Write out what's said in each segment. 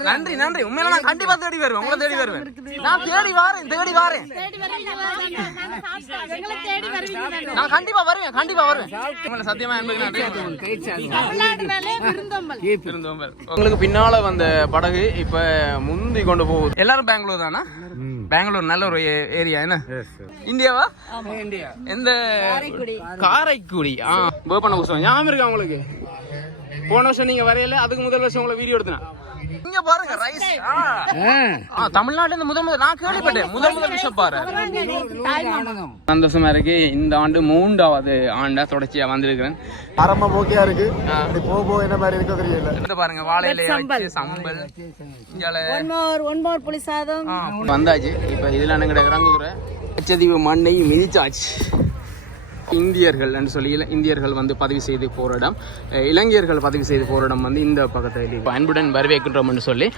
நன்றி நன்றி. உண்மையில நான் கண்டிப்பா தேடி வருவேன். உங்களை தேடி வருவேன். நான் தேடி வாரேன் தேடி வாரேன். நான் கண்டிப்பா வருவேன் கண்டிப்பா வருவேன். உங்களை சத்தியமா உங்களுக்கு பின்னால வந்த படகு இப்ப முந்தி கொண்டு போகுது. எல்லாரும் பெங்களூர் தானா? பெங்களூர் நல்ல ஒரு ஏ- ஏரியா என்ன? இந்தியாவா? இந்தியா எந்த காரைக்குடி. ஆ. போப்பண்ண புதுசம் ஞாபகம் இருக்கா உங்களுக்கு? போன வருஷம் நீங்க வரையல அதுக்கு முதல் வருஷம் உங்களை வீடியோ எடுத்தேன் இங்க பாருங்க ரைஸ் ஆ தமிழ்நாட்டுல இருந்து முதல் முதல் நான் கேள்விப்பட்டேன் முதல் முதல் விஷயம் பாரு சந்தோஷமா இருக்கு இந்த ஆண்டு மூன்றாவது ஆண்டா தொடர்ச்சியா வந்திருக்கிறேன் ஆரம்பம் ஓகேயா இருக்கு அப்படி போக போக என்ன மாதிரி இருக்கோ தெரியல இந்த பாருங்க வாழையில சம்பல் புளி சாதம் வந்தாச்சு இப்ப இதுல எனக்கு இறங்குதுற லட்சத்தீவு மண்ணை மிதிச்சாச்சு இந்தியர்கள் என்று சொல்லி இல- இந்தியர்கள் வந்து பதிவு செய்து போற இடம். இளைஞர்கள் பதிவு செய்து போற இடம் வந்து இந்த பக்கத்தில். அன்புடன் வரவேற்கின்றோம் என்று சொல்லி.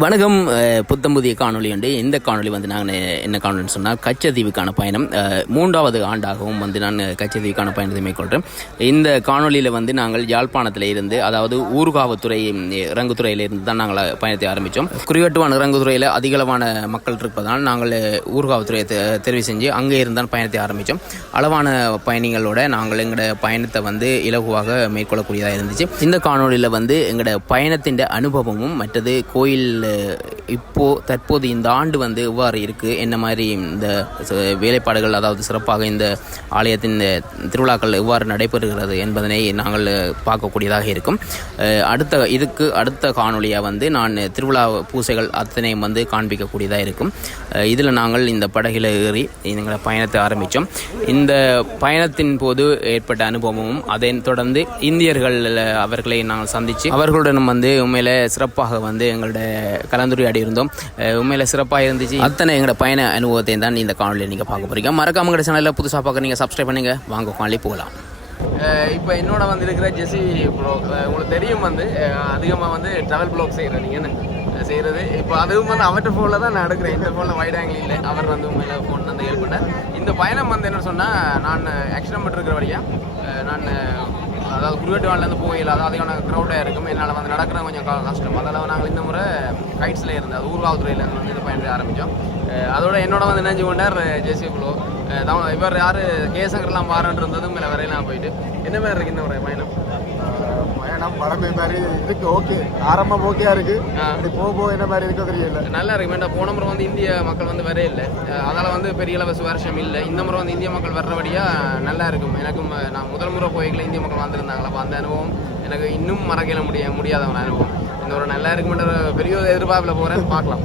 வணக்கம் புத்தம் புதிய காணொளி உண்டு இந்த காணொளி வந்து நாங்கள் என்ன காணொலின்னு சொன்னால் கச்சத்தீவுக்கான பயணம். மூன்றாவது ஆண்டாகவும் வந்து நான் கச்சத்தீவுக்கான பயணத்தை மேற்கொள்கிறேன். இந்த காணொளியில் வந்து நாங்கள் யாழ்ப்பாணத்தில் இருந்து அதாவது ஊர்காவத்துறை இறங்குத்துறையில இருந்து தான் நாங்கள் பயணத்தை ஆரம்பித்தோம். குறிவட்டுவான இறங்குத்துறையில் அதிகளவான மக்கள் இருப்பதால் நாங்கள் ஊர்காவத்துறையை தெ- தெரிவு செஞ்சு அங்கே இருந்தான் பயணத்தை ஆரம்பித்தோம். அளவான பயணிகளோட நாங்கள் எங்களோட பயணத்தை வந்து இலகுவாக மேற்கொள்ளக்கூடியதாக இருந்துச்சு. இந்த காணொளியில் வந்து எங்களோட பயணத்தின் அனுபவமும் மற்றது கோயில் இப்போது தற்போது இந்த ஆண்டு வந்து எவ்வாறு இருக்குது என்ன மாதிரி இந்த வேலைப்பாடுகள் அதாவது சிறப்பாக இந்த ஆலயத்தின் திருவிழாக்கள் எவ்வாறு நடைபெறுகிறது என்பதனை நாங்கள் பார்க்கக்கூடியதாக இருக்கும். அடுத்த இதுக்கு அடுத்த காணொளியாக வந்து நான் திருவிழா பூசைகள் அத்தனையும் வந்து காண்பிக்கக்கூடியதாக இருக்கும். இதில் நாங்கள் இந்த படகில் ஏறி எங்களை பயணத்தை ஆரம்பித்தோம் இந்த பயணத்தின் போது ஏற்பட்ட அனுபவமும் அதை தொடர்ந்து இந்தியர்கள் அவர்களை நாங்கள் சந்தித்து அவர்களுடனும் வந்து உண்மையில் சிறப்பாக வந்து எங்களோட கலந்துரையாடி இருந்தோம். உண்மையில சிறப்பாக இருந்துச்சு. அத்தனை எங்களோட பயண அனுபவத்தை தான் இந்த காணொலியில் நீங்கள் பார்க்க போறீங்க. மறக்காம எங்களோட சேனலில் புதுசாக பார்க்க நீங்கள் சப்ஸ்கிரைப் பண்ணுங்க. வாங்க காணொலி போகலாம். இப்போ என்னோட வந்து இருக்கிற ஜெசி ப்ரோ உங்களுக்கு தெரியும் வந்து அதிகமாக வந்து ட்ராவல் ப்ளாக் செய்கிறேன் நீங்கள் என்ன செய்கிறது இப்போ அதுவும் வந்து அவர்கிட்ட ஃபோனில் தான் நான் எடுக்கிறேன். இந்த ஃபோனில் வைட் ஆங்கிள் இல்லை. அவர் வந்து உண்மையில ஃபோன் வந்து ஏற்பட்டார் இந்த பயணம் வந்து என்ன சொன்னால் நான் ஆக்சிடென்ட் பண்ணிருக்கிற வழியாக நான் அதாவது குருவேட்டுவான்லேருந்து போகையில் அதாவது அதிகமான க்ரௌடாக இருக்கும். என்னால் வந்து நடக்கிறது கொஞ்சம் கஷ்டம். அதனால் நாங்கள் இந்த முறை கைட்ஸில் இருந்து அது ஊர்காவத்துறையில் வந்து இது பயணத்தை ஆரம்பித்தோம். அதோட என்னோட வந்து நினைஞ்சு கொண்டார் ஜேசி குழு தமிழ் இவர் யார்? கேசங்கர்லாம் பாருன்றதும் மேலே வரையலாம் போயிட்டு. என்ன மாதிரி இருக்கு இந்த ஒரு பயணம்? பயணம் பழமை மாதிரி இருக்கு ஓகே ஆரம்பம் ஓகேயா இருக்கு. அப்படி போக போக என்ன மாதிரி இருக்கோ தெரியல. நல்லா இருக்கு. வேண்டாம் போன முறை வந்து இந்திய மக்கள் வந்து வரே இல்லை. அதனால் வந்து பெரிய அளவு வருஷம் இல்லை. இந்த முறை வந்து இந்திய மக்கள் வர்றபடியாக நல்லா இருக்கும். எனக்கும் நான் முதல் முறை போய்க்கல இந்திய மக்கள் வந்திருந்தாங்களா அப்போ அந்த அனுபவம் எனக்கு இன்னும் மறக்கல முடிய முடியாத ஒரு அனுபவம். இந்த ஒரு நல்லா இருக்குமென்ற பெரிய எதிர்பார்ப்பில் போகிறேன் பார்க்கலாம்.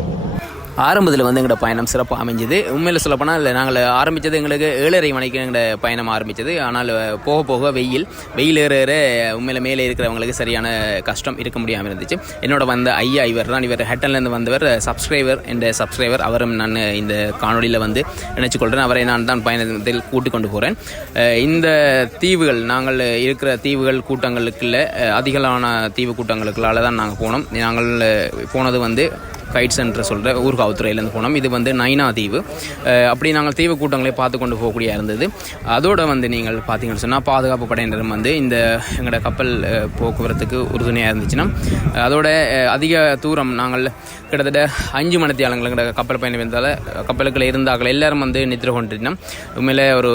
ஆரம்பத்தில் வந்து எங்களோட பயணம் சிறப்பாக அமைஞ்சது. உண்மையில் சொல்லப்போனால் இல்லை நாங்கள் ஆரம்பித்தது எங்களுக்கு ஏழரை மணிக்கு எங்களோட பயணம் ஆரம்பித்தது ஆனால் போக போக வெயில் வெயில் ஏற ஏற உண்மையில் மேலே இருக்கிறவங்களுக்கு சரியான கஷ்டம் இருக்க முடியாமல் இருந்துச்சு. என்னோட வந்த ஐயா இவர் தான் இவர் ஹெட்டன்லேருந்து வந்தவர் சப்ஸ்கிரைபர் என்ற சப்ஸ்கிரைபர் அவரும் நான் இந்த காணொலியில் வந்து நினச்சி கொள்கிறேன் அவரை நான் தான் பயணத்தில் கூட்டிக் கொண்டு போகிறேன் இந்த தீவுகள் நாங்கள் இருக்கிற தீவுகள் கூட்டங்களுக்குள்ள அதிகமான தீவு கூட்டங்களுக்குள்ளால தான் நாங்கள் போனோம். நாங்கள் போனது வந்து கைட்ஸ் என்று சொல்கிற ஊர்காவத்துறையிலேருந்து போனோம். இது வந்து நைனா தீவு அப்படி நாங்கள் தீவு கூட்டங்களை பார்த்து கொண்டு போகக்கூடிய இருந்தது. அதோடு வந்து நீங்கள் பார்த்தீங்கன்னு சொன்னால் பாதுகாப்பு படையினரும் வந்து இந்த எங்களோட கப்பல் போக்குவரத்துக்கு உறுதுணையாக இருந்துச்சுன்னா அதோட அதிக தூரம் நாங்கள் கிட்டத்தட்ட அஞ்சு மணித்தியாலங்கள் எங்களோட கப்பல் பயணம் இருந்தால கப்பலுக்குள்ள இருந்தார்கள். எல்லாரும் வந்து நித்திர கொண்டிருந்தோம். உண்மையிலே ஒரு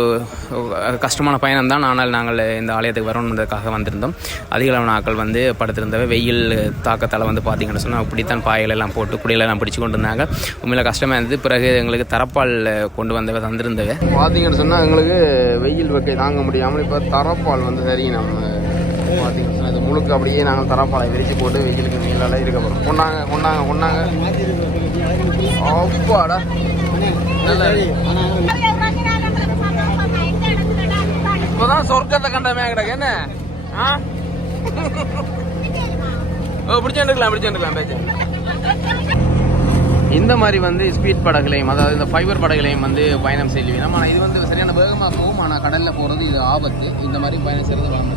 கஷ்டமான பயணம் தான். ஆனால் நாங்கள் இந்த ஆலயத்துக்கு வரணுன்றதுக்காக வந்திருந்தோம். அதிகளவான ஆட்கள் வந்து படுத்திருந்தவை. வெயில் தாக்கத்தால் வந்து பார்த்தீங்கன்னு சொன்னால் அப்படித்தான் பாயலெல்லாம் போட்டு குடியெல்லாம் பிடிச்சு கொண்டு இருந்தாங்க உண்மையில கஷ்டமாக இருந்தது. பிறகு எங்களுக்கு தரப்பால் கொண்டு வந்தவ தந்திருந்தவ. பார்த்தீங்கன்னு சொன்னால் எங்களுக்கு வெயில் வெக்கை தாங்க முடியாமல் இப்போ தரப்பால் வந்து சரி நம்ம பார்த்தீங்கன்னு சொன்னால் இது முழுக்க அப்படியே நாங்கள் தரப்பாலை விரிச்சு போட்டு வெயிலுக்கு நீங்களால இருக்க போகிறோம் கொண்டாங்க கொண்டாங்க கொண்டாங்க. அப்பாடா. இப்போதான் சொர்க்கத்தை கண்டமே கிடக்கு என்ன? ஆ? ஓ பிடிச்சிருக்கலாம் பிடிச்சிருக்கலாம் பேச்சு. இந்த மாதிரி வந்து ஸ்பீட் படகுலையும் அதாவது இந்த ஃபைபர் படகுலையும் வந்து பயணம் செய்வீங்க ஆனால் இது வந்து சரியான வேகமாக போகும். ஆனால் கடலில் போகிறது இது ஆபத்து. இந்த மாதிரி பயணம் செய்கிறது வளர்ந்து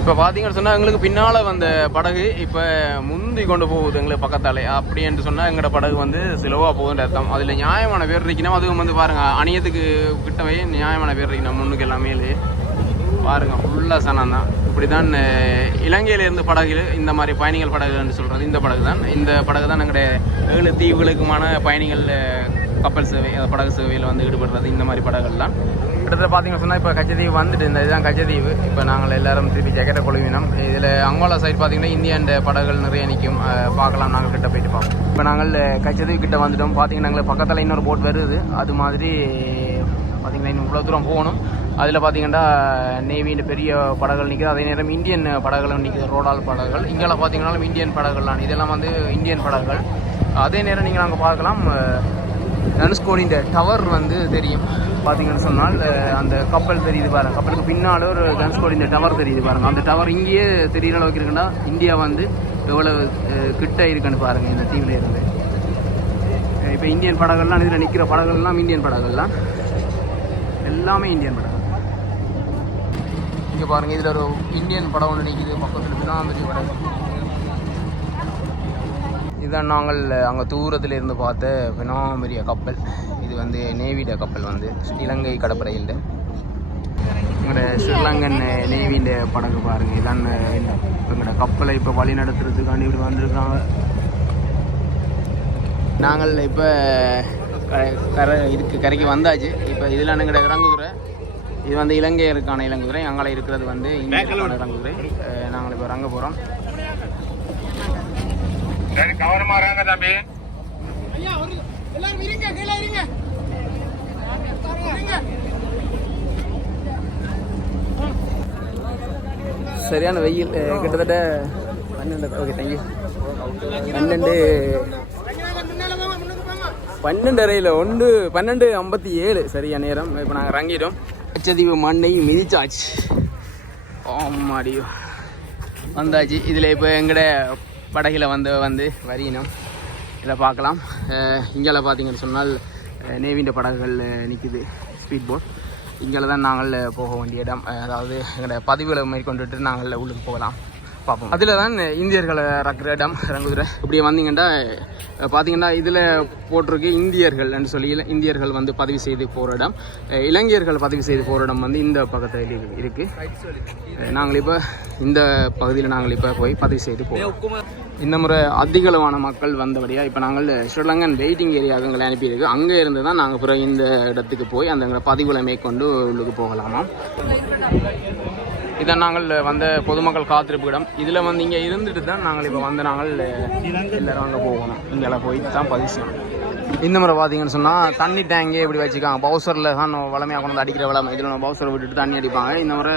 இப்போ பார்த்தீங்கன்னு சொன்னால் எங்களுக்கு பின்னால் வந்த படகு இப்போ முந்தி கொண்டு போகுது எங்களுக்கு பக்கத்தாலே. அப்படி என்று சொன்னால் எங்களோட படகு வந்து சிலவாக போகுதுன்ற அர்த்தம். அதில் நியாயமான பேர் இருக்கணும் அதுவும் வந்து பாருங்கள் அணியத்துக்கு கிட்டவே நியாயமான பேர் இருக்கணும் முன்னுக்கு எல்லாமே இல்லையே. ஃபுல்லாக சனம் தான் இப்படி தான் இலங்கையிலேருந்து படகு இந்த மாதிரி பயணிகள் படகுன்னு சொல்கிறது இந்த படகு தான் இந்த படகு தான் எங்களுடைய ஏழு தீவுகளுக்குமான பயணிகள் கப்பல் சேவை அந்த படகு சேவையில் வந்து ஈடுபடுறது இந்த மாதிரி படகுகள் தான் கிட்டத்தட்ட பார்த்தீங்கன்னு சொன்னால் இப்போ கச்சதீவு வந்துட்டு இந்த இதுதான் கச்சதீவு இப்போ நாங்கள் எல்லாரும் திருப்பி ஜெக்கெட்டை குழுவினோம். இதில் அங்கோலா சைடு பார்த்தீங்கன்னா இந்தியாண்ட படகுகள் நிறைய நிற்கும். பார்க்கலாம் நாங்கள் கிட்ட போயிட்டு பார்ப்போம் இப்போ நாங்கள் கச்சதீவு கிட்ட வந்துட்டோம். பார்த்தீங்கன்னா எங்களுக்கு பக்கத்தில் இன்னொரு போட் வருது. அது மாதிரி பார்த்தீங்கன்னா இன்னும் இவ்வளோ தூரம் போகணும். அதில் பார்த்தீங்கன்னா நேவியின் பெரிய படகுகள் நிற்குது அதே நேரம் இந்தியன் படகுகளும் நிற்குது ரோடால் படகுகள். இங்கெல்லாம் பார்த்தீங்கன்னாலும் இந்தியன் படகுகள்லாம் இதெல்லாம் வந்து இந்தியன் படகுகள். அதே நேரம் நீங்கள் அங்கே பார்க்கலாம் தனுஷ்கோடியின் டவர் வந்து தெரியும். பார்த்தீங்கன்னு சொன்னால் அந்த கப்பல் தெரியுது பாருங்கள் கப்பலுக்கு பின்னால் ஒரு தனுஷ்கோடியின் டவர் தெரியுது பாருங்கள் அந்த டவர் இங்கேயே தெரியிற அளவுக்கு இருக்குன்னா இந்தியா வந்து எவ்வளவு கிட்ட இருக்குன்னு பாருங்கள் இந்த தீவில் இருந்து. இப்போ இந்தியன் படகுகள்லாம் இதில் நிற்கிற படகுகள்லாம் இந்தியன் படகுகள்லாம் எல்லாமே இந்தியன் படம் இங்கே பாருங்கள் இதில் ஒரு இந்தியன் படம் ஒன்று நிற்கிது பக்கத்தில் பினாமதி படம் இதுதான் நாங்கள் அங்கே தூரத்தில் இருந்து பார்த்த பினாமரிய கப்பல். இது வந்து நேவிட கப்பல் வந்து இலங்கை கடற்படையில். எங்களோட ஸ்ரீலங்கன் நேவியின் படகு பாருங்கள் இதான் எங்களோட கப்பலை இப்போ வழி நடத்துறதுக்காண்டி இப்படி வந்திருக்காங்க. நாங்கள் இப்போ கரை இதுக்கு கரைக்கு வந்தாச்சு. இப்போ இதில் எங்களோட இறங்குகிற இது வந்து இலங்கையருக்கான இலங்குதுறை அங்கே இருக்கிறது வந்து இந்தியாவுக்கான இறங்குதுறை அஹ் நாங்கள் இப்போ இறங்க போகிறோம் சரியான வெயில் கிட்டத்தட்ட பன்னெண்டு ஓகே தேங்க்யூ பன்னெண்டு பன்னெண்டரையில் ஒன்று பன்னெண்டு ஐம்பத்தி ஏழு சரியா நேரம். இப்போ நாங்கள் இறங்கிட்டோம். லட்சதீப மண்ணை மிதிச்சாச்சு ஆமாடியோ. வந்தாச்சு. இதில் இப்போ எங்கட படகில் வந்து வந்து வரியணும் இதில் பார்க்கலாம். இங்கே பார்த்தீங்கன்னு சொன்னால் நேவிண்ட படகுகள் நிற்குது ஸ்பீட் போட் இங்கே தான் நாங்கள் போக வேண்டிய இடம். அதாவது எங்களோட பதிவுகளை மேற்கொண்டுட்டு நாங்கள் உள்ளுக்கு போகலாம். பார்ப்போம். அதில் தான் இந்தியர்களை இறக்குற இடம் இறங்குதுற இப்படி வந்தீங்கன்னா பார்த்தீங்கன்னா இதில் போட்டிருக்கு இந்தியர்கள்னு சொல்லி இந்தியர்கள் வந்து பதிவு செய்து போகிற இடம் அஹ், இலங்கையர்கள் பதிவு செய்து போகிற இடம் வந்து இந்த பக்கத்தில் இருக்குது நாங்கள் இப்போ இந்த பகுதியில் நாங்கள் இப்போ போய் பதிவு செய்து போவோம் இந்த முறை அதிகளவான மக்கள் வந்தபடியாக இப்போ நாங்கள் ஸ்ரீலங்கன் வெயிட்டிங் ஏரியா எங்களை அனுப்பியிருக்கு. அங்கே இருந்து தான் நாங்கள் பிறகு இந்த இடத்துக்கு போய் அந்த பதிவுகளை மேற்கொண்டு உள்ளுக்கு போகலாமா? இதை நாங்கள் வந்த பொதுமக்கள் காத்திருப்பு இடம் இதில் வந்து இங்கே இருந்துட்டு தான் நாங்கள் இப்போ வந்து நாங்கள் எல்லாரும் அங்கே போகணும். இங்கெல்லாம் போய் தான் பதிவு செய்யணும். இந்த முறை பார்த்தீங்கன்னு சொன்னால் தண்ணி டேங்கே இப்படி வச்சுக்காங்க. பவுசரில் தான் வளமையாக கொண்டு வந்து அடிக்கிற வளமை. இதில் நம்ம பவுசரை விட்டுட்டு தண்ணி அடிப்பாங்க. இந்த முறை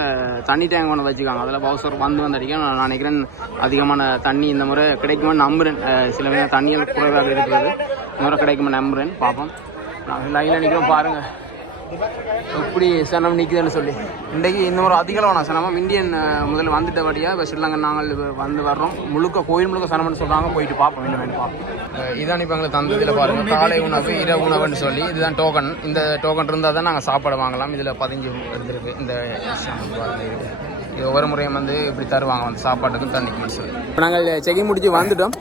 தண்ணி டேங்க் கொண்டு வந்து வச்சுக்காங்க. அதில் பவுசர் வந்து வந்து அடிக்க நான் நினைக்கிறேன் அதிகமான தண்ணி இந்த முறை கிடைக்குமா நம்புறேன். சில பேர் தண்ணியில் குறைவாக இருக்கிறது. இந்த முறை கிடைக்குமா நம்புறேன். பார்ப்போம். நான் லைனில் நிற்கிறோம் பாருங்கள் எப்படி சனம் நிற்குதுன்னு சொல்லி. இன்றைக்கு இந்த ஒரு அதிகளவான சனமும் இந்தியன் அஹ், முதல்ல வந்துட்டபடியாக இப்போ ஸ்ரீலங்கா நாங்கள் வந்து வர்றோம். முழுக்க கோயில் முழுக்க சனம்னு சொல்கிறாங்க போயிட்டு பார்ப்போம் என்ன வேணும் பார்ப்போம். இதான் இப்போ எங்களுக்கு தந்ததில் பாருங்க. காலை உணவு. இரவு உணவுன்னு சொல்லி இதுதான் டோக்கன் இந்த டோக்கன் இருந்தால் தான் நாங்கள் சாப்பாடு வாங்கலாம். இதில் பதிஞ்சு எடுத்துருக்கு இந்த ஒவ்வொரு முறையும் வந்து இப்படி தருவாங்க. வந்து சாப்பாட்டுக்கும் தண்ணிக்குமே சொல்லி. இப்போ நாங்கள் செக்கிங் முடிச்சு வந்துட்டோம்.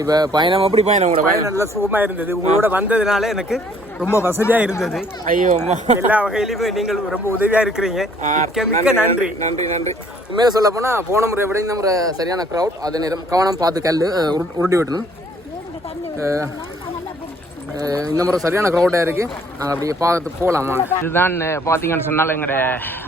இப்போ பயணம் எப்படி பயணம் கூட பயணம் நல்ல சுகமா இருந்தது. உங்களோட வந்ததுனால எனக்கு ரொம்ப வசதியா இருந்தது. ஐயோ அம்மா. எல்லா வகையிலுமே நீங்கள் ரொம்ப உதவியா இருக்கிறீங்க. மிக்க நன்றி நன்றி நன்றி. உண்மையில சொல்ல போனா போன முறை விட இந்த முறை சரியான க்ரௌட் அதே நேரம் கவனம் பார்த்து கல் உருட்டி விட்டணும். இந்த முறை சரியான க்ரௌடாக இருக்குது நாங்கள் அப்படியே பார்த்து போகலாமா இதுதான் பார்த்தீங்கன்னு சொன்னால் எங்களோட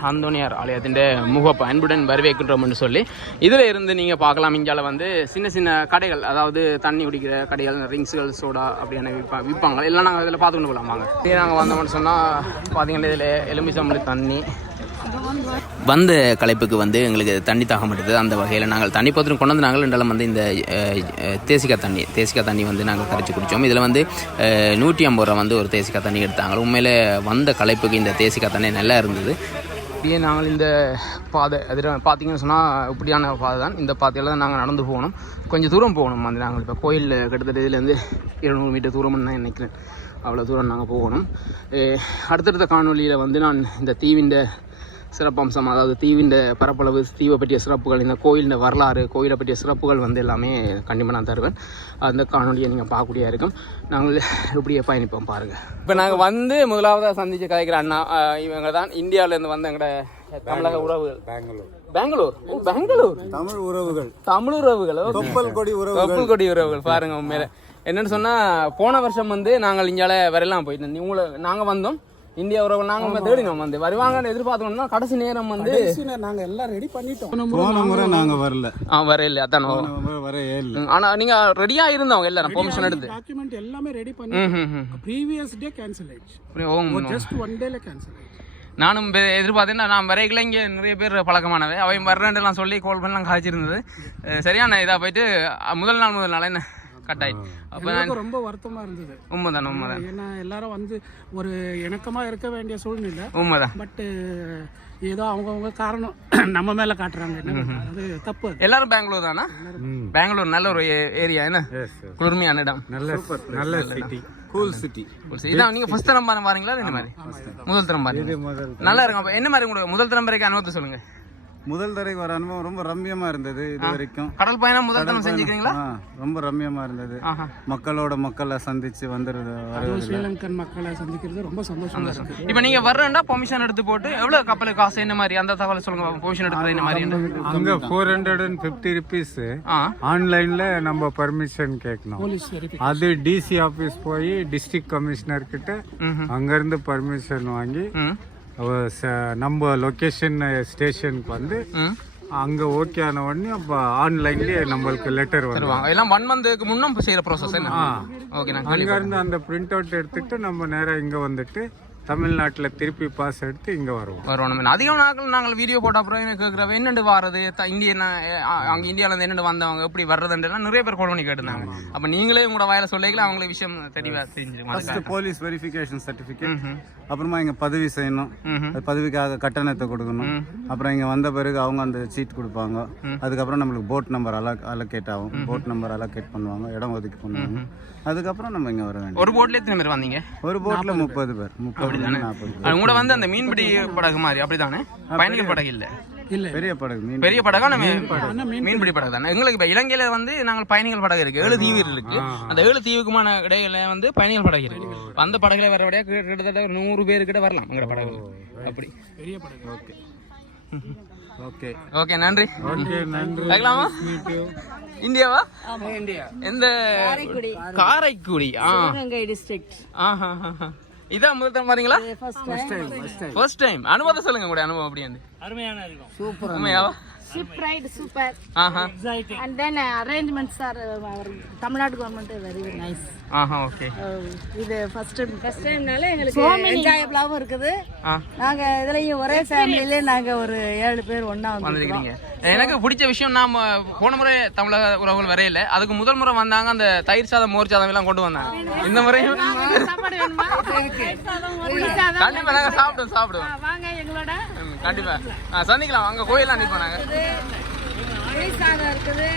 அந்தோனியார் ஆலயத்தின் முகப்பு அன்புடன் வரவேற்கின்றோம்னு சொல்லி. இதில் இருந்து நீங்கள் பார்க்கலாம். இங்கால வந்து சின்ன சின்ன கடைகள் அதாவது தண்ணி குடிக்கிற கடைகள் ரிங்ஸுகள் சோடா அப்படியான விற்பா விற்பாங்க எல்லாம் நாங்கள் இதில் பார்த்து கொண்டு போகலாம் வாங்க நாங்கள் வந்தோம்னு சொன்னால் பார்த்தீங்கன்னா இதில் எலுமிச்சம்பளி தண்ணி வந்த கலைப்புக்கு வந்து எங்களுக்கு தண்ணி தாக மாட்டேது அந்த வகையில் நாங்கள் தண்ணி பத்திரம் கொண்டு வந்து நாங்கள் ரெண்டாலும் வந்து இந்த தேசிக்காய் தண்ணி தேசிக்காய் தண்ணி வந்து நாங்கள் கரைச்சி குடித்தோம் இதில் வந்து நூற்றி ஐம்பது ரூபா வந்து ஒரு தேசிக்காய் தண்ணி எடுத்தாங்க. உண்மையிலே வந்த கலைப்புக்கு இந்த தேசிக்காய் தண்ணி நல்லா இருந்தது. இப்படியே நாங்கள் இந்த பாதை அதில் பார்த்தீங்கன்னு சொன்னால் இப்படியான பாதை தான். இந்த பாதையில் தான் நாங்கள் நடந்து போகணும். கொஞ்சம் தூரம் போகணும் வந்து நாங்கள் இப்போ கோயிலில் கிட்டத்தட்ட இதுலேருந்து இருநூறு மீட்டர் தூரம்னு நான் நினைக்கிறேன். அவ்வளோ தூரம் நாங்கள் போகணும். அடுத்தடுத்த காணொலியில் வந்து நான் இந்த தீவின் சிறப்பம்சம் அதாவது தீவின் பரப்பளவு தீவை பற்றிய சிறப்புகள் இந்த கோயிலின் வரலாறு கோயிலை பற்றிய சிறப்புகள் வந்து எல்லாமே கண்டிப்பாக நான் தருவேன். அந்த காணொலியை நீங்கள் பார்க்கக்கூடிய இருக்கும். நாங்கள் இப்படியே பயணிப்போம் பாருங்கள் இப்போ நாங்கள் வந்து முதலாவதாக சந்திச்சு கதைக்கிற அண்ணா இவங்க தான் இந்தியாவிலேருந்து வந்த எங்களோட தமிழக உறவுகள். பெங்களூர். பெங்களூர்? ஓ பெங்களூர்? தமிழ் உறவுகள். தமிழ் உறவுகள். தொப்பல் கொடி உறவுகள். கப்பல் கொடி உறவுகள் பாருங்க உண்மையில. என்னன்னு சொன்னா போன வருஷம் வந்து நாங்கள் இங்கால வரலாம் போயிட்டு உங்களை நாங்க வந்தோம். இந்தியா உறவு நாங்க தேடினோம் வந்து. வருவாங்கன்னு எதிர்பார்த்தோம்னா கடைசி நேரம் வந்து நாங்க எல்லாம் ரெடி பண்ணிட்டோம். போன முறை நாங்க வரல. ஆ வரையில அதான். வர இல்ல. ஆனா நீங்க ரெடியா இருந்தவங்க எல்லாரும் பெர்மிஷன் எடுத்து. டாக்குமெண்ட் எல்லாமே ரெடி பண்ணி. ப்ரீவியஸ் டே கேன்சல் ஆயிடுச்சு. ஜஸ்ட் ஒன் டேல கேன்சல் ஆயிடுச்சு. நானும் எதிர்பார்த்தேன் நான் வரைக்கல இங்கே நிறைய பேர் பழக்கமானவை அவன் வர்றேன்லாம் சொல்லி கால் பண்ணலாம் காய்ச்சிருந்தது. சரியான இதாக போயிட்டு முதல் நாள் முதல் நாள் என்ன? கட்டாயி. அப்போ நான் எனக்கு ரொம்ப வருத்தமா இருந்தது. உண்மைதான் உண்மைதான். ஏன்னா எல்லாரும் வந்து ஒரு இணக்கமா இருக்க வேண்டிய சூழ்நிலை. உண்மைதான். பட் ஏதோ அவங்கவுங்க காரணம் நம்ம மேல காட்டுறாங்க? அது தப்பு அது. எல்லாரும் பெங்களூர் தானா? பெங்களூர் நல்ல ஒரு ஏரியா என்ன? குளிர்மையான இடம். நல்ல நல்ல சிட்டி கூல் சிட்டி இதான் நீங்க ஃபர்ஸ்ட் தரம் பாருங்க பாருங்களா இந்த மாதிரி? முதல் தரம் பாருங்க. நல்லா இருக்கும். அப்ப என்ன மாதிரி உங்களுக்கு முதல் தரம் வரைக்கும் அனுபவத்தை சொல்லுங்க. முதல் தடவை வர அனுபவம் ரொம்ப ரம்யமா இருந்தது இது வரைக்கும். கடல் பயணம் முதல் தரம் செஞ்சுக்கிறீங்களா? ரொம்ப ரம்யமா இருந்தது. மக்களோட மக்களை சந்திச்சு வந்துருது ஸ்ரீலங்கன் மக்களை சந்திக்கிறது ரொம்ப சந்தோஷமா இருக்கு. இப்போ நீங்க வர்றேன்டா பெர்மிஷன் எடுத்து போட்டு எவ்வளவு கப்பலுக்கு காசு என்ன மாதிரி அந்த தகவலை சொல்லுங்க பெர்மிஷன் எடுக்கிறது என்ன மாதிரி அங்க four hundred and fifty rupees ஆ. ஆன்லைன்ல நம்ம பர்மிஷன் கேட்கணும். அது டிசி ஆபீஸ் போய் டிஸ்ட்ரிக்ட் கமிஷனர் கிட்ட அங்கிருந்து பர்மிஷன் வாங்கி நம்ம லொகேஷன் ஸ்டேஷனுக்கு வந்து அங்க ஓகே ஆன உடனே அப்ப ஆன்லைன்லயே நம்மளுக்கு லெட்டர் வரும். தருவாங்க. எல்லாம் ஒன் மந்த்துக்கு முன்னும் செய்யற ப்ராசஸ் என்ன? ஓகே நான் அங்க இருந்து அந்த பிரிண்ட் அவுட் எடுத்துட்டு நம்ம நேரா இங்க வந்துட்டு தமிழ்நாட்டுல திருப்பி பாஸ் எடுத்து இங்க வருவோம். வரணும் அதிகம் நாட்கள் நாங்கள் வீடியோ போட்ட அப்புறம் எனக்கு கேட்குறவ என்னண்டு வாரது? த- இந்திய அங்க இந்தியால இருந்து என்னண்டு வந்தவங்க எப்படி வர்றதுன்றலாம் நிறைய பேர் கால் பண்ணி கேட்டிருந்தாங்க. அப்ப நீங்களே உங்களோட வயல சொல்லிக்கல அவங்களுக்கு விஷயம் தெளிவா தெரிஞ்சிருக்கும் ஃபர்ஸ்ட் அதுக்காக. போலீஸ் வெரிஃபிகேஷன் சர்டிஃபிகேட் அப்புறமா இங்க பதவி செய்யணும். பதவிக்காக கட்டணத்தை கொடுக்கணும். அப்புறம் இங்க வந்த பிறகு அவங்க அந்த சீட் கொடுப்பாங்க. அதுக்கப்புறம் நம்மளுக்கு போட் நம்பர் அலக் அலோகேட் ஆகும். போட் நம்பர் அலோகேட் பண்ணுவாங்க இடம் ஒதுக்கி பண்ணுவாங்க. அதுக்கப்புறம் நம்ம இங்க வர வேண்டியது. ஒரு போட்ல எத்தனை பேர் வந்தீங்க? ஒரு போட்ல முப்பது பேர். முப்பது நாற்பது பேர். அது கூட வந்து அந்த மீன்பிடி படகு மாதிரி அப்படிதானே? பயணிகள் படகு இல்ல. இல்ல பெரிய படகு மீன் பெரிய படகா நம்ம மீன்பிடி படகு தானே? எங்களுக்கு இப்ப இலங்கையில வந்து நாங்கள் பயணிகள் படகு இருக்கு. ஏழு தீவு இருக்கு. அந்த ஏழு தீவுக்குமான இடையில வந்து பயணிகள் படகு இருக்கு. அந்த படகுல வரவிட கிட்டத்தட்ட ஒரு நூறு பேர் கிட்ட வரலாம் எங்க படகு. அப்படி. பெரிய படகு. ஓகே. ஓகே ஓகே நன்றி. ஓகே நன்றி. கேட்கலாமா? இந்தியாவா? இந்தியா. எந்த காரைக்குடி. காரைக்குடி ஆ. சிவகங்கை டிஸ்ட்ரிக்ட் ஆஹா இதான் முதல் டைம் பாத்தீங்களா? ஃபர்ஸ்ட் டைம் ஃபர்ஸ்ட் டைம் அனுபவத்தை சொல்லுங்க உங்களுடைய அனுபவம் அப்படி அருமையான இருக்கும் சூப்பர் உண்மையாவா? Ship right super Aha. And then arrangements are Tamil Nadu government very very nice Aha okay இது ஃபர்ஸ்ட் டைம் ஃபர்ஸ்ட் டைம்னால எங்களுக்கு என்ஜாயபிளாவும் இருக்குது. ஆ. நாங்க இதுலயும் ஒரே ஃபேமிலிலே நாங்க ஒரு ஏழு பேர் ஒண்ணா வந்திருக்கீங்க எனக்கு பிடிச்ச விஷயம் நாம போன முறை தமிழக உறவுகள் வரையில. அதுக்கு முதல் முறை வந்தாங்க அந்த தயிர் சாதம் மோர் சாதம் எல்லாம் கொண்டு வந்தாங்க. இந்த முறையும் சாப்பாடு வேணுமா? புளி சாதம் கண்டிப்பா நாங்க சாப்பிடுவோம் சாப்பிடுவோம். வாங்க எங்களோட. கண்டிப்பா. ஆ, சந்திக்கலாம். அங்க கோயிலாம் நிற்போம் நாங்க. சாதம் இருக்குது.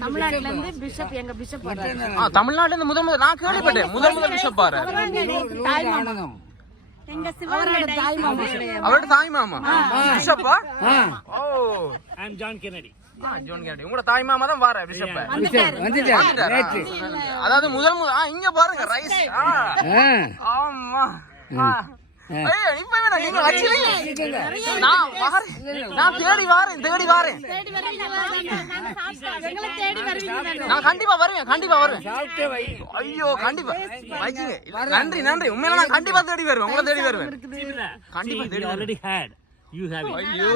தமிழ்நாட்டுல இருந்து பிஷப் எங்க பிஷப் வர்றாரு ஆ தமிழ்நாட்டுல இருந்து முதல் முதல் நான் கேள்விப்பட்டேன். முதல் முதல் பிஷப் பாரு. அவரோட தாய் மாமா. பிஷப்பா ஓ. ஜான் கெனடி உங்களோட தாய் மாமா தான் வார பிஷப்? அதாவது முதல் முதல் ஆ இங்க பாருங்க ரைஸ் ஆமா. நான் தேடி வாரேன் தேடி வாரேன். நான் கண்டிப்பா வருவேன் கண்டிப்பா வருவேன். ஐயோ கண்டிப்பா. நன்றி நன்றி. உண்மையில நான் கண்டிப்பா தேடி வருவேன். உங்களை தேடி வருவேன். கண்டிப்பா தேடி வருவேன் ஐயோ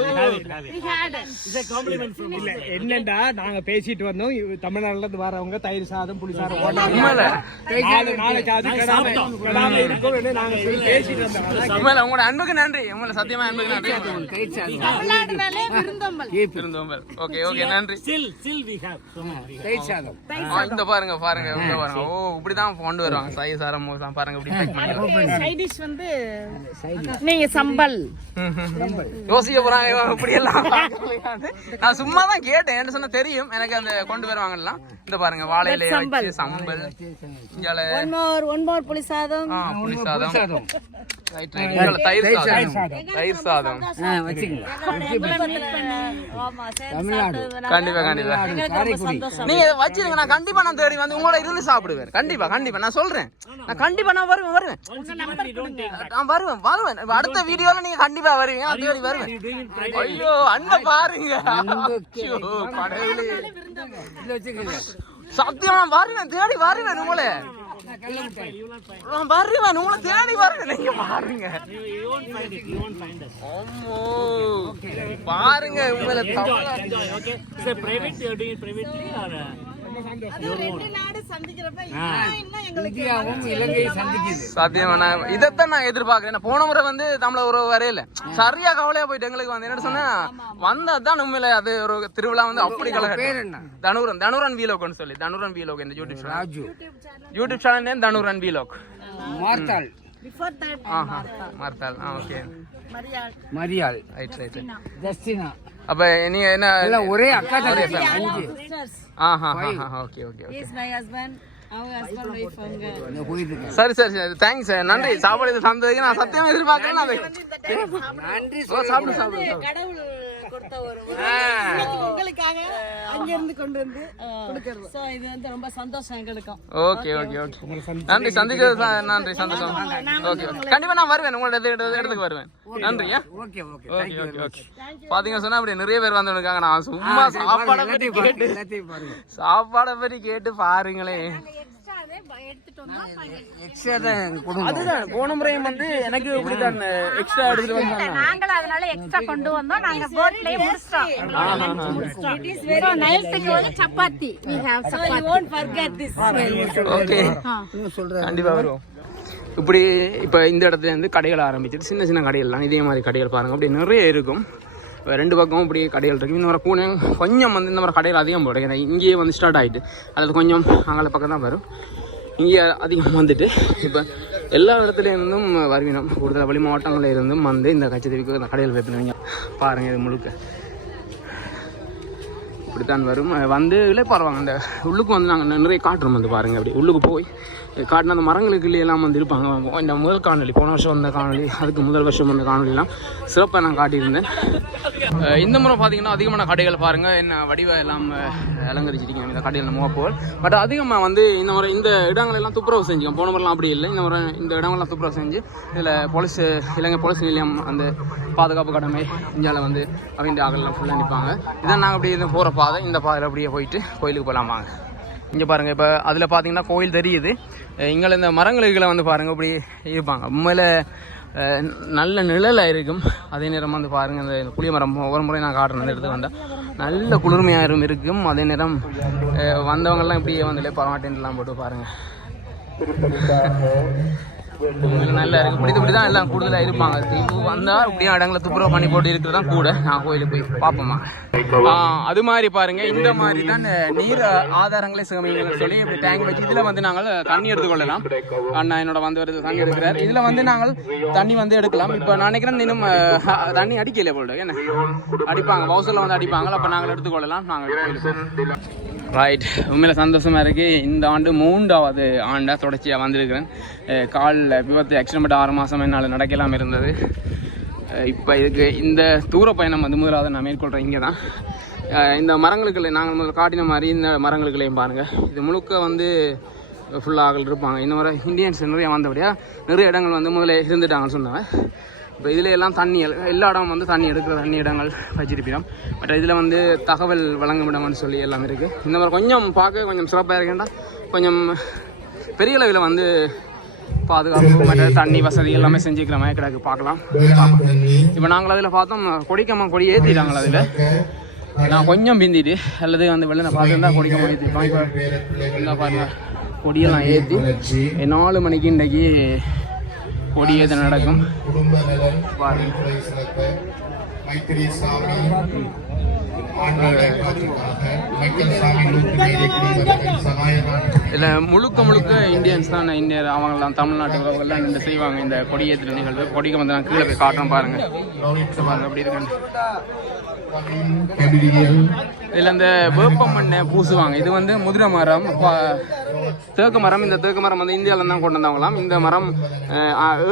இல்ல என்னண்டா? நாங்க பேசிட்டு வந்தோம். தமிழ்நாட்டுல இருந்து வரவங்க தயிர் சாதம் புளி சாதம் போட்டாங்க. உண்மையில. நாளை- நாளைக்கு அது கெடாம கெடாம இருக்கும்னு நாங்க சொல்லி பேசிட்டு வந்தோம். உண்மையில உங்களோட அன்புக்கு நன்றி. உங்களை சத்தியமா அன்புக்கு நன்றி. தமிழ்நாடுனாலே விருந்தோம்பல். இருந்தோம்பல் ஓகே ஓகே நன்றி. Have so much. we have. ஆ, இந்த பாருங்க பாருங்க உள்ள பாருங்க. ஓ இப்படிதான் கொண்டு வருவாங்க. சை சாரம் மோசம். பாருங்க இப்படி பேக் பண்ணி சைட் டிஷ் வந்து நீங்க சம்பல். யோசிக்க போறாங்க. இப்படி எல்லாம். நான் சும்மா தான் கேட்டேன். என்ன சொன்னா தெரியும். எனக்கு அந்த கொண்டு வருவாங்கலாம் இந்த பாருங்க வாழையில சம்பல். ஒன் மோர் ஒன் மோர் புளி சாதம் புளி சாதம் தயிர் சாதம் தயிர் சாதம் கண்டிப்பா கண்டிப்பா. நீங்க வச்சிருங்க நான் கண்டிப்பா நான் தேடி வந்து உங்களோட இருந்து சாப்பிடுவேன். கண்டிப்பா கண்டிப்பா. நான் சொல்றேன். நான் கண்டிப்பா நான் வருவேன் வருவேன். நான் வருவேன் வருவேன். அடுத்த வீடியோல நீங்க கண்டிப்பா வருவீங்க. தேடி வருவேன். ஐயோ அண்ணன் பாருங்க. சத்தியமா நான் வருவேன் தேடி வருவேன் உங்களை. வருவேன் உங்களை தேடி வருவேன் நீங்க பாருங்க அம்மோ. பாருங்க உங்களை தமிழா சத்தியமா நான் இதைத்தான் நான் எதிர்பார்க்கிறேன். நான் போன முறை வந்து தமிழ உறவு வரையில சரியா கவலையா போயிட்டு எங்களுக்கு வந்து. என்ன சொன்னா வந்ததுதான் உண்மையில அது ஒரு திருவிழா வந்து அப்படி கலகம் தனுரன் தனுரன் வீலோக்னு சொல்லி. தனுரன் வீலோக் இந்த YouTube channel YouTube channel name Thanuran vlog Marthal. Before that Aha Marthal ah okay. Mariyal. Mariyal. Right right Justina. அப்ப நீங்க என்ன ஒரே அக்கா தங்கச்சி. சரி சரி சரி தேங்க்ஸ் நன்றி சாப்பாடு தந்ததுக்கு நான் சத்தியமா எதிர்பார்க்கல நான் நன்றி ஓ, சாப்பிடு சாப்பிடு கொடுத்த ஒரு உங்களுக்காக அங்க இருந்து கொண்டு வந்து கொடுக்கறது. சோ இது வந்து ரொம்ப சந்தோஷம் எங்களுக்கும். Okay okay okay. நன்றி சந்திக்கிறது நன்றி. சந்தோஷம். ஓகே கண்டிப்பா நான் வருவேன் உங்களோட இடத்து- இடத்து- இடத்துக்கு வருவேன். நன்றி ஆ? Okay okay. Okay okay okay. பாத்தீங்க சொன்னா அப்படி நிறைய பேர் வந்துருக்காங்க நான் சும்மா சாப்பாடை பாருங்க கேட்டு சாப்பாடை பத்தி கேட்டு பாருங்களே. எக்ஸ்ட்ரா எடுத்துட்டு வந்தோம் எக்ஸ்ட்ரா தான் கொடுங்க. அதுதான் போன முறையும் வந்து எனக்கு இப்படிதான் எக்ஸ்ட்ரா எடுத்துட்டு வந்தாங்க. நாங்களும் அதனால எக்ஸ்ட்ரா கொண்டு வந்தோம். நாங்க போட்லயே முடிச்சிட்டோம். இட் இஸ் வெரி நைட்டுக்கு வந்து chapati we have chapati you won't forget this. Okay கண்டிப்பா வருவோம். இப்படி இப்போ இந்த இடத்துல இருந்து கடைகள் ஆரம்பிச்சிட்டு சின்ன சின்ன கடைகள்லாம் இதே மாதிரி கடைகள் பாருங்க. அப்படி நிறைய இருக்கும். ரெண்டு பக்கமும் இப்படி கடைகள் இருக்கு. இன்னொரு பூனை கொஞ்சம் வந்து இந்த மாதிரி கடைகள் அதிகம் போடும் ஏன்னா இங்கேயே வந்து ஸ்டார்ட் ஆயிட்டு. அது கொஞ்சம் அங்கே பக்கம் தான் வரும். இங்கே அதிகம் வந்துட்டு இப்போ எல்லா இடத்துலேருந்தும் வருவினம் கூடுதல் வழி மாவட்டங்களில் இருந்தும் வந்து இந்த கச்சத்தீவுக்கு இந்த கடைகள் வைப்பினீங்க பாருங்கள் இது முழுக்க. இப்படித்தான் வரும். வந்து வந்து இளைப்பாருவாங்க அந்த உள்ளுக்கு வந்து நாங்கள் நிறைய காட்டுறோம் வந்து பாருங்கள் அப்படி உள்ளுக்கு போய் காட்டின அந்த மரங்களுக்கு எல்லாம் வந்து இருப்பாங்க. இந்த முதல் காணொலி போன வருஷம் வந்த காணொலி அதுக்கு முதல் வருஷம் வந்த காணொலிலாம் சிறப்பாக நான் காட்டியிருந்தேன். இந்த முறை பார்த்தீங்கன்னா அதிகமான கடைகள் பாருங்கள் என்ன வடிவ எல்லாம் அலங்கரிச்சிருக்கீங்க. இந்த கடையில் முகப்போல் பட் அதிகமாக வந்து இந்த முறை இந்த இடங்கள் எல்லாம் துப்புரவு செஞ்சுக்கோம் போன முறைலாம் அப்படி இல்லை. இந்த முறை இந்த இடங்கள்லாம் துப்புரவு செஞ்சு இதில் போலீஸ் இலங்கை போலீஸ் நிலையம் அந்த பாதுகாப்பு கடமை இந்தியாவில் வந்து அப்படின்ற ஆகலாம் ஃபுல்லாக நிற்பாங்க இதான் நாங்கள் அப்படியே போகிற பாதை. இந்த பாதையில் அப்படியே போயிட்டு கோயிலுக்கு போகலாம் வாங்க இங்கே பாருங்கள் இப்போ அதில் பார்த்தீங்கன்னா கோயில் தெரியுது. இங்கே இந்த மரங்களுக்குள்ள வந்து பாருங்கள் இப்படி இருப்பாங்க. உண்மையில் நல்ல நிழலாக இருக்கும். அதே நேரம் வந்து பாருங்கள் இந்த புளிய மரம் ஒவ்வொரு முறை நான் காட்டுறேன் அந்த இடத்துக்கு வந்தால் நல்ல குளிர்மையாக இருக்கும் அதே நேரம் வந்தவங்கள்லாம் வந்தவங்கெல்லாம் இப்படியே வந்துலே பரவாட்டேன்லாம் போட்டு பாருங்கள் நல்லா இருக்கு. பிடித்து இப்படி தான் எல்லாம் கூடுதலாக இருப்பாங்க. இப்போ வந்தால் இப்படியும் இடங்களை துப்புரவு பண்ணி போட்டு இருக்கிறது தான் கூட. நான் கோயிலுக்கு போய் பார்ப்போமா? ஆ, அது மாதிரி பாருங்க. இந்த மாதிரி தான் நீர் ஆதாரங்களே சேமிங்கன்னு சொல்லி இப்படி டேங்க் வச்சு இதில் வந்து நாங்கள் தண்ணி எடுத்துக்கொள்ளலாம் அண்ணா என்னோட வந்து வருது தண்ணி எடுக்கிறார். இதில் வந்து நாங்கள் தண்ணி வந்து எடுக்கலாம். இப்போ நான் நினைக்கிறேன் இன்னும் தண்ணி அடிக்கல போல என்ன? அடிப்பாங்க. பவுசரில் வந்து அடிப்பாங்க. அப்போ நாங்கள் எடுத்துக்கொள்ளலாம் நாங்கள் ரைட் உண்மையில் சந்தோஷமாக இருக்குது இந்த ஆண்டு மூன்றாவது ஆண்டாக தொடர்ச்சியாக வந்திருக்கிறேன். காலில் விபத்து ஆக்சிடென்ட் ஆறு மாதம் என்னால் நடக்கலாம் இருந்தது. இப்போ இதுக்கு இந்த தூர பயணம் வந்து முதலாவது நான் மேற்கொள்கிறேன் இங்கே தான் இந்த மரங்களுக்குள்ளே நாங்கள் முதல்ல காட்டின மாதிரி இந்த மரங்களுக்குள்ளேயும் பாருங்கள் இது முழுக்க வந்து ஃபுல்லாக இருப்பாங்க. இந்த மாதிரி இந்தியன்ஸ் நிறைய வந்தபடியாக நிறைய இடங்கள் வந்து முதல்ல இருந்துட்டாங்கன்னு சொன்னாங்க. இப்போ இதில் எல்லாம் தண்ணி எல்லா இடமும் வந்து தண்ணி எடுக்கிற தண்ணி இடங்கள் வச்சிருப்பிடும் பட் இதில் வந்து தகவல் வழங்கும் இடம்னு சொல்லி எல்லாம் இருக்குது இந்த மாதிரி கொஞ்சம் பார்க்க கொஞ்சம் சிறப்பாக இருக்கேன்டா. கொஞ்சம் பெரிய அளவில் வந்து பாதுகாப்பு மற்ற தண்ணி வசதி எல்லாமே செஞ்சுக்கிற மாதிரி கிடக்கு. பார்க்கலாம். இப்போ நாங்கள் அதில் பார்த்தோம் கொடிக்கம்மா கொடி ஏற்றிட்டாங்களா அதில். நான் கொஞ்சம் பிந்திட்டு அல்லது அந்த வெள்ளனை பார்த்துருந்தா கொடிக்கம்மா ஏற்றிருப்பான் இப்போ பாருங்க கொடியெல்லாம் ஏற்றி நாலு மணிக்கு இன்றைக்கி கொடி ஏற்ற நடக்கும். சாமி இதில் முழுக்க முழுக்க இந்தியன்ஸ் தான் இந்தியர் அவங்கெல்லாம் தமிழ்நாட்டுலாம் இந்த செய்வாங்க இந்த கொடியேற்ற நிகழ்வு. கொடிக்கு வந்து நான் கீழே போய் காட்டுறேன் பாருங்க. பாருங்க அப்படி இருக்கு. இதில் இந்த வேப்பம் மண்ணை பூசுவாங்க. இது வந்து முதிரை மரம் ப- தேக்கு மரம் இந்த தேக்கு மரம் வந்து இந்தியாவில் தான் கொண்டு வந்தவங்களாம். இந்த மரம்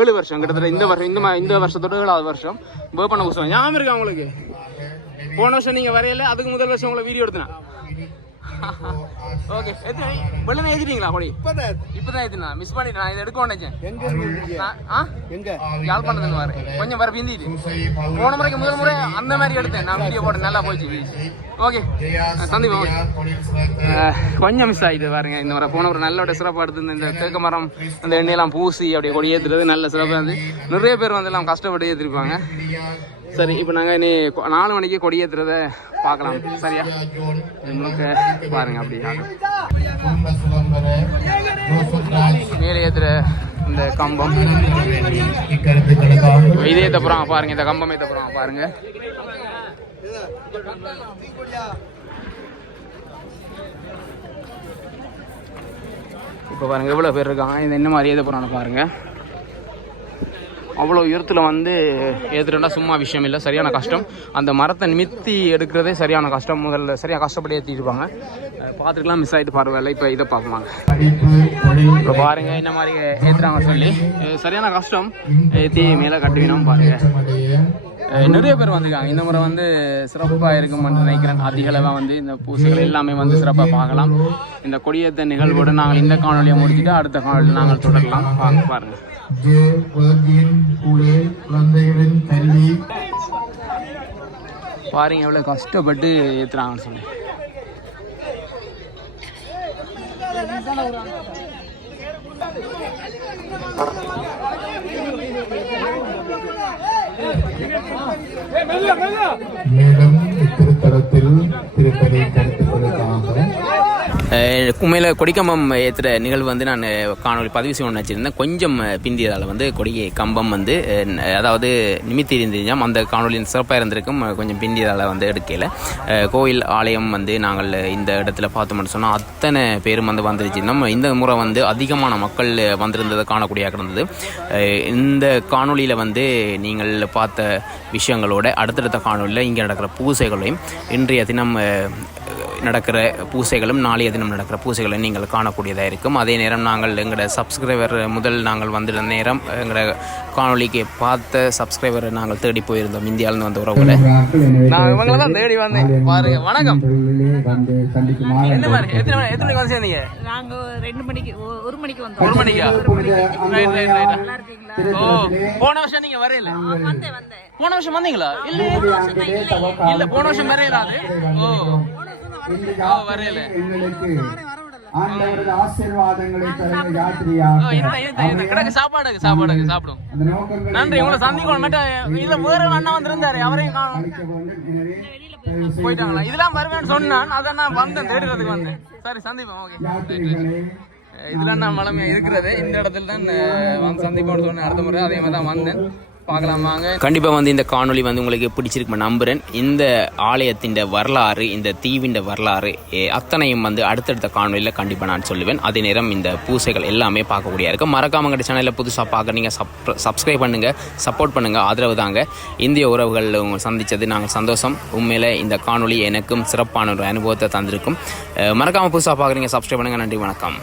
ஏழு வருஷம். கிட்டத்தட்ட இந்த வருஷம் இந்த இந்த வருஷத்தோட ஏழாவது வருஷம். வேப்பண்ண பூசுவாங்க ஞாபகம் இருக்கா உங்களுக்கு? போன வருஷம் நீங்கள் வரையில அதுக்கு முதல் வருஷம் உங்களை வீடியோ எடுத்தேன்? ஓகே எத்தனை வெள்ளனை ஏத்திட்டீங்களா கொடி? இப்பதான் ஏத்தினா மிஸ் பண்ணிட்டேன்? நான் இதை எடுக்க நினைச்சேன் நான், ஆ? எங்க? யாழ்ப்பாணத்துல வரேன் கொஞ்சம் வர பிந்திட்டு. போன முறைக்கு முதல் முறை அந்த மாதிரி எடுத்தேன். நான் வீடியோ போட்டு நல்லா போச்சு. ஓகே. சந்தீப் கொஞ்சம் மிஸ் ஆயிட்டு பாருங்க. இந்த முறை போன முறை நல்ல சிறப்பாக எடுத்து இந்த தேக்க மரம் அந்த எண்ணெயெல்லாம் பூசி அப்படியே கொடி ஏற்றுறது நல்ல சிறப்பாக இருந்து நிறைய பேர் வந்து எல்லாம் கஷ்டப்பட்டு ஏற்றிருப்பாங்க சரி இப்போ நாங்கள் இனி நாலு மணிக்கு கொடியேற்றுறத பார்க்கலாம் சரியா? இது பாருங்க அப்படியா. மேலே ஏற்றுற இந்த கம்பம். இதே தப்புறம் பாருங்க இந்த கம்பமே தப்புறம் பாருங்க. இப்போ பாருங்க எவ்வளோ பேர் இருக்காங்க? இது என்ன மாதிரியே ஏத பாருங்க. அவ்வளோ உயரத்தில் வந்து ஏற்றுட்டா சும்மா விஷயம் இல்லை. சரியான கஷ்டம். அந்த மரத்தை நிமித்தி எடுக்கிறதே சரியான கஷ்டம். முதல்ல சரியாக கஷ்டப்பட்டு ஏற்றிட்டு இருப்பாங்க. பார்த்துக்கலாம் மிஸ் ஆகிட்டு பரவாயில்ல இப்போ இதை பார்க்கலாங்க இப்போ பாருங்கள் என்ன மாதிரி ஏற்றுறாங்க சொல்லி. சரியான கஷ்டம். ஏற்றி மேலே கட்டுவினோம் பாருங்கள் நிறைய பேர் வந்திருக்காங்க. இந்த முறை வந்து சிறப்பாக இருக்கும்னு நினைக்கிறேன். அதிகளவாக வந்து இந்த பூசைகள் எல்லாமே வந்து சிறப்பாக பார்க்கலாம். இந்த கொடியேற்ற நிகழ்வோடு நாங்கள் இந்த காணொலியை முடிச்சுட்டு அடுத்த காணொலியில் நாங்கள் தொடரலாம். பாருங்கள் வாங்க பாருங்க பாருங்க எவ்வளோ கஷ்டப்பட்டு ஏற்றுறாங்கன்னு சொல்லி. மேலும் இத்திருத்தலத்தில் திருப்பதி கருத்துக்களுக்காக உண்மையில் கொடிக்கம்பம் ஏற்றுற நிகழ்வு வந்து நான் காணொலி பதிவு செய்யணும்னு வச்சுருந்தேன் கொஞ்சம் பிந்தியதால் வந்து கொடி கம்பம் வந்து அதாவது நிமித்தி இருந்துச்சாம் அந்த காணொலியின் சிறப்பாக இருந்திருக்கும். கொஞ்சம் பிந்தியதால் வந்து எடுக்கல. கோயில் ஆலயம் வந்து நாங்கள் இந்த இடத்துல பார்த்தோம்னு சொன்னால் அத்தனை பேரும் வந்து வந்துருச்சிருந்தோம். இந்த முறை வந்து அதிகமான மக்கள் வந்திருந்ததை காணக்கூடியாக இருந்தது. இந்த காணொளியில் வந்து நீங்கள் பார்த்த விஷயங்களோட அடுத்தடுத்த காணொலியில் இங்கே நடக்கிற பூசைகளையும் இன்றைய தினம் நடக்கிற பூசைகளும் நாளைய தினம் நடக்கிற பூசைகளை நீங்கள் காணக்கூடியதாக இருக்கும். அதே நேரம் நாங்கள் எங்களோட சப்ஸ்கிரைபர் முதல் நாங்கள் வந்திருந்த நேரம் எங்களோட காணொளிக்கு பார்த்த சப்ஸ்கிரைபரை நாங்கள் தேடி போயிருந்தோம். இந்தியாவிலிருந்து வந்த உறவுகளை. நான் இவங்களை தான் தேடி வந்தேன். பாருங்க வணக்கம். என்ன மாதிரி எத்தனை மணி எத்தனை மணிக்கு வந்து சேர்ந்தீங்க? நாங்க ரெண்டு மணிக்கு ஒரு மணிக்கு வந்தோம். ஒரு மணிக்கா? ரைட் ரைட் ரைட் ஓ போன வருஷம் நீங்க வரையில வந்தேன் வந்தேன். போன வருஷம் வந்தீங்களா? இல்ல. இல்ல போன வருஷம் வரையில அது? ஓ. எங்களுக்கு ஆண்டவரது ஆசீர்வாதங்களை இருந்த கிடக்கு சாப்பாடு சாப்பாடு சாப்பிடும் நன்றி உங்களை சந்திக்கணும். இதுல வேற அண்ணா வந்திருந்தாரு. அவரையும் போயிட்டாங்களா? இதெல்லாம் வருவேன்னு சொன்னான். அதான் நான் வந்தேன் தேடுறதுக்கு வந்தேன். சரி சந்திப்போம். ஓகே. யாத்திரிகளே இதுல நான் வளமையா இருக்கிறது? இந்த இடத்துல தான் வந்து சந்திப்போம்னு சொன்னேன். அடுத்த முறை அதே மாதிரி தான் வந்தேன். பார்க்கலாமாங்க கண்டிப்பாக வந்து இந்த காணொலி வந்து உங்களுக்கு பிடிச்சிருக்கு நம்புகிறேன் இந்த ஆலயத்தின் வரலாறு இந்த தீவின் வரலாறு அத்தனையும் வந்து அடுத்தடுத்த காணொலியில் கண்டிப்பாக நான் சொல்லுவேன். அதே நேரம் இந்த பூசைகள் எல்லாமே பார்க்கக்கூடிய இருக்கும். மறக்காம கிட்ட சேனலில் புதுசாக பார்க்குறீங்க சப் சப்ஸ்கிரைப் பண்ணுங்கள் சப்போர்ட் பண்ணுங்கள் ஆதரவு தாங்க. இந்திய உறவுகள் உங்களை சந்தித்தது நாங்கள் சந்தோஷம். உண்மையில் இந்த காணொலி எனக்கும் சிறப்பான ஒரு அனுபவத்தை தந்திருக்கும். மறக்காமல் மறக்காம புதுசாக பார்க்குறீங்க சப்ஸ்கிரைப் பண்ணுங்கள் நன்றி வணக்கம்.